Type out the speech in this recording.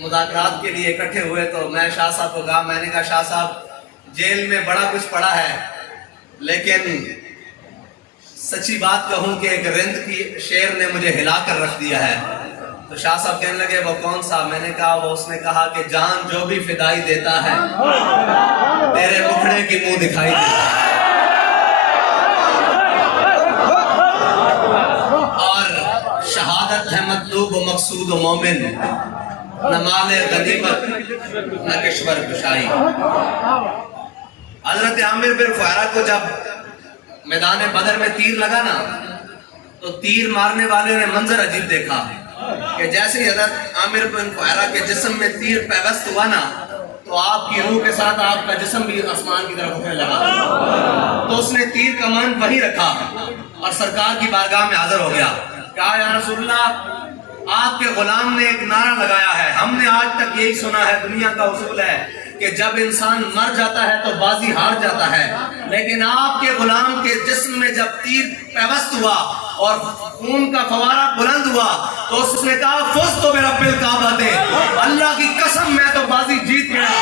مذاکرات کے لیے اکٹھے ہوئے تو میں شاہ صاحب کو کہا، میں نے کہا شاہ صاحب جیل میں بڑا کچھ پڑا ہے، لیکن سچی بات کہوں کہ ایک رند کی شیر نے مجھے ہلا کر رکھ دیا ہے۔ تو شاہ صاحب کہنے لگے وہ کون سا؟ میں نے کہا وہ اس نے کہا کہ جان جو بھی فدائی دیتا ہے تیرے مکھڑے کی منہ دکھائی دیتا ہے۔ اور شہادت ہے مطلوب و مقصود و مومن، نہ مال غنیمت نہ کشور کشائی۔ حضرت عامر بن فہرہ کو جب میدان بدر میں تیر لگا نا تو تیر مارنے والے نے منظر عجیب دیکھا کہ جیسے ہی حضرت عامر بن فہرہ کے جسم میں تیر پیوست ہوا نا تو آپ کی روح کے ساتھ آپ کا جسم بھی آسمان کی طرف اٹھنے لگا۔ تو اس نے تیر کمان وہیں رکھا اور سرکار کی بارگاہ میں حاضر ہو گیا، کہا یا رسول اللہ آپ کے غلام نے ایک نعرہ لگایا ہے، ہم نے آج تک یہی سنا ہے، دنیا کا اصول ہے کہ جب انسان مر جاتا ہے تو بازی ہار جاتا ہے، لیکن آپ کے غلام کے جسم میں جب تیر پیوست ہوا اور خون کا فوارہ بلند ہوا تو اس نے کہا فزت برب الکعبہ، اللہ کی قسم میں تو بازی جیت گیا۔